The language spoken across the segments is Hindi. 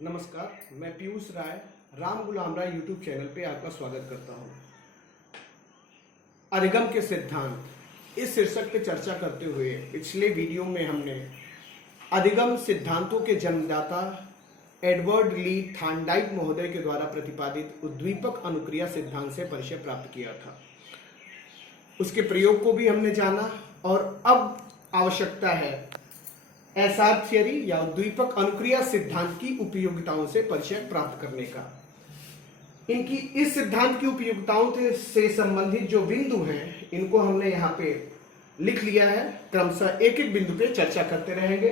नमस्कार, मैं पीयूष राय राम गुलाम राय यूट्यूब चैनल पे आपका स्वागत करता हूँ। अधिगम के सिद्धांत इस शीर्षक पे चर्चा करते हुए पिछले वीडियो में हमने अधिगम सिद्धांतों के जन्मदाता एडवर्ड ली थॉर्नडाइक महोदय के द्वारा प्रतिपादित उद्दीपक अनुक्रिया सिद्धांत से परिचय प्राप्त किया था। उसके प्रयोग को भी हमने जाना और अब आवश्यकता है एसआर थियरी या उद्दीपक अनुक्रिया सिद्धांत की उपयोगिताओं से परिचय प्राप्त करने का। इनकी इस सिद्धांत की उपयोगिताओं से संबंधित जो बिंदु हैं इनको हमने यहाँ पे लिख लिया है। क्रमशः एक एक बिंदु पे चर्चा करते रहेंगे।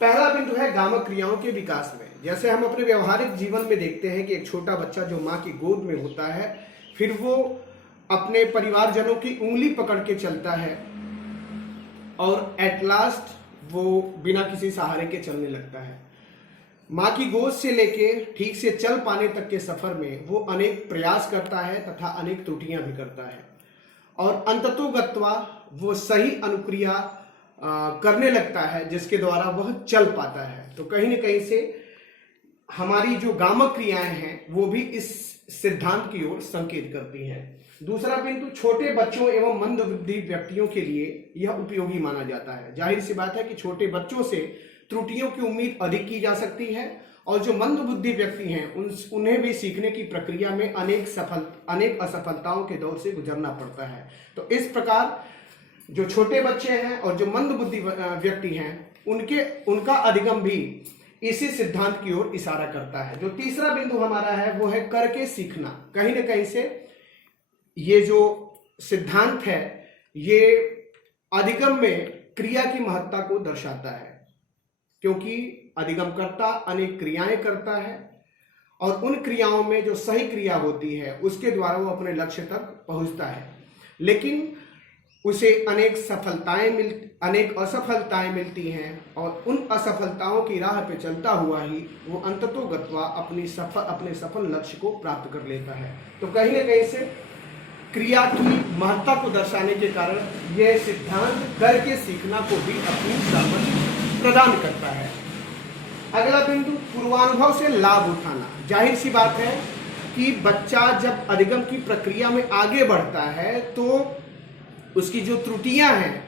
पहला बिंदु है गामा क्रियाओं के विकास में। जैसे हम अपने व्यवहारिक जीवन में देखते हैं कि एक छोटा बच्चा जो माँ की गोद में होता है, फिर वो अपने परिवारजनों की उंगली पकड़ के चलता है और एट लास्ट वो बिना किसी सहारे के चलने लगता है। माँ की गोद से लेके ठीक से चल पाने तक के सफर में वो अनेक प्रयास करता है तथा अनेक त्रुटियां भी करता है और अंततोगत्वा वो सही अनुक्रिया करने लगता है जिसके द्वारा वह चल पाता है। तो कहीं न कहीं से हमारी जो गामक क्रियाएं हैं वो भी इस सिद्धांत की ओर संकेत करती हैं। दूसरा बिंदु, छोटे बच्चों एवं मंदबुद्धि व्यक्तियों के लिए यह उपयोगी माना जाता है। जाहिर सी बात है कि छोटे बच्चों से त्रुटियों की उम्मीद अधिक की जा सकती है और जो मंदबुद्धि व्यक्ति हैं उन्हें भी सीखने की प्रक्रिया में अनेक असफलताओं के दौर से गुजरना पड़ता है। तो इस प्रकार जो छोटे बच्चे हैं और जो मंदबुद्धि व्यक्ति हैं उनका अधिगम भी इसी सिद्धांत की ओर इशारा करता है। जो तीसरा बिंदु हमारा है वो है करके सीखना। कहीं न कहीं से ये जो सिद्धांत है ये अधिगम में क्रिया की महत्ता को दर्शाता है, क्योंकि अधिगमकर्ता अनेक क्रियाएं करता है और उन क्रियाओं में जो सही क्रिया होती है उसके द्वारा वो अपने लक्ष्य तक पहुंचता है, लेकिन उसे अनेक असफलताएं मिलती हैं और उन असफलताओं की राह पे चलता हुआ ही वो अंततोगत्वा अपने सफल लक्ष्य को प्राप्त कर लेता है। तो कहीं न कहीं से क्रिया की महत्ता को दर्शाने के कारण यह सिद्धांत करके सीखना को भी अपनी सामर्थ्य प्रदान करता है। अगला बिंदु, पूर्वानुभव से लाभ उठाना। जाहिर सी बात है कि बच्चा जब अधिगम की प्रक्रिया में आगे बढ़ता है तो उसकी जो त्रुटियां हैं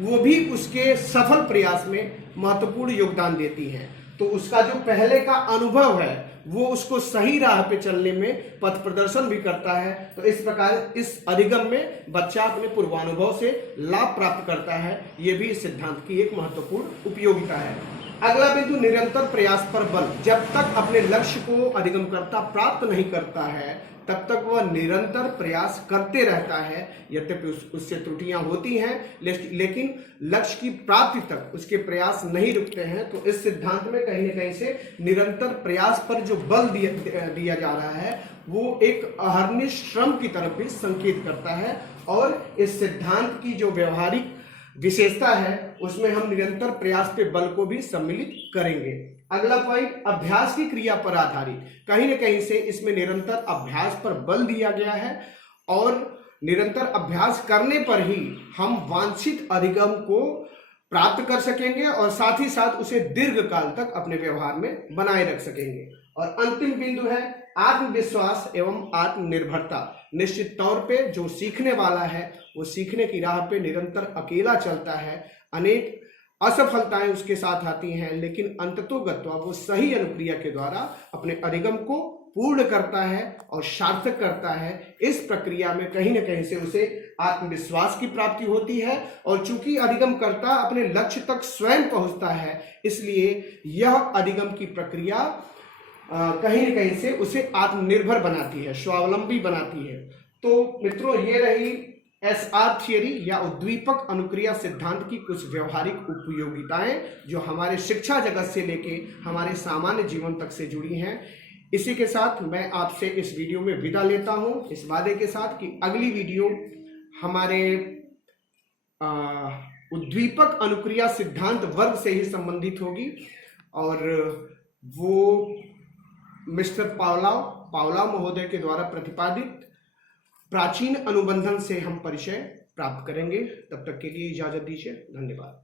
वो भी उसके सफल प्रयास में महत्वपूर्ण योगदान देती हैं। तो उसका जो पहले का अनुभव है वो उसको सही राह पे चलने में पथ प्रदर्शन भी करता है। तो इस प्रकार इस अधिगम में बच्चा अपने पूर्वानुभव से लाभ प्राप्त करता है। ये भी इस सिद्धांत की एक महत्वपूर्ण उपयोगिता है। अगला बिंदु, निरंतर प्रयास पर बल। जब तक अपने लक्ष्य को अधिगमकर्ता प्राप्त नहीं करता है तब तक वह निरंतर प्रयास करते रहता है। यद्यपि उससे त्रुटियां होती हैं लेकिन लक्ष्य की प्राप्ति तक उसके प्रयास नहीं रुकते हैं। तो इस सिद्धांत में कहीं न कहीं से निरंतर प्रयास पर जो बल दिया जा रहा है वो एक अहर्निश श्रम की तरफ भी संकेत करता है और इस सिद्धांत की जो व्यवहारिक विशेषता है उसमें हम निरंतर प्रयास पे बल को भी सम्मिलित करेंगे। अगला पॉइंट, अभ्यास की क्रिया पर आधारित। कहीं न कहीं से इसमें निरंतर अभ्यास पर बल दिया गया है और निरंतर अभ्यास करने पर ही हम वांछित अधिगम को प्राप्त कर सकेंगे और साथ ही साथ उसे दीर्घ काल तक अपने व्यवहार में बनाए रख सकेंगे। और अंतिम बिंदु है आत्मविश्वास एवं आत्मनिर्भरता। निश्चित तौर पे जो सीखने वाला है वो सीखने की राह पे निरंतर अकेला चलता है। अनेक असफलताएं उसके साथ आती हैं लेकिन अंततोगत्वा वो सही अनुक्रिया के द्वारा अपने अधिगम को पूर्ण करता है और सार्थक करता है। इस प्रक्रिया में कहीं न कहीं से उसे आत्मविश्वास की प्राप्ति होती है और चूंकि अधिगमकर्ता अपने लक्ष्य तक स्वयं पहुंचता है इसलिए यह अधिगम की प्रक्रिया कहीं न कहीं से उसे आत्मनिर्भर बनाती है, स्वावलंबी बनाती है। तो मित्रों, ये रही एसआर थियरी या उद्दीपक अनुक्रिया सिद्धांत की कुछ व्यवहारिक उपयोगिताएं जो हमारे शिक्षा जगत से लेके हमारे सामान्य जीवन तक से जुड़ी हैं। इसी के साथ मैं आपसे इस वीडियो में विदा लेता हूं, इस वादे के साथ कि अगली वीडियो हमारे उद्दीपक अनुक्रिया सिद्धांत वर्ग से ही संबंधित होगी और वो मिस्टर पावलाव महोदय के द्वारा प्रतिपादित प्राचीन अनुबंधन से हम परिचय प्राप्त करेंगे। तब तक के लिए इजाजत दीजिए। धन्यवाद।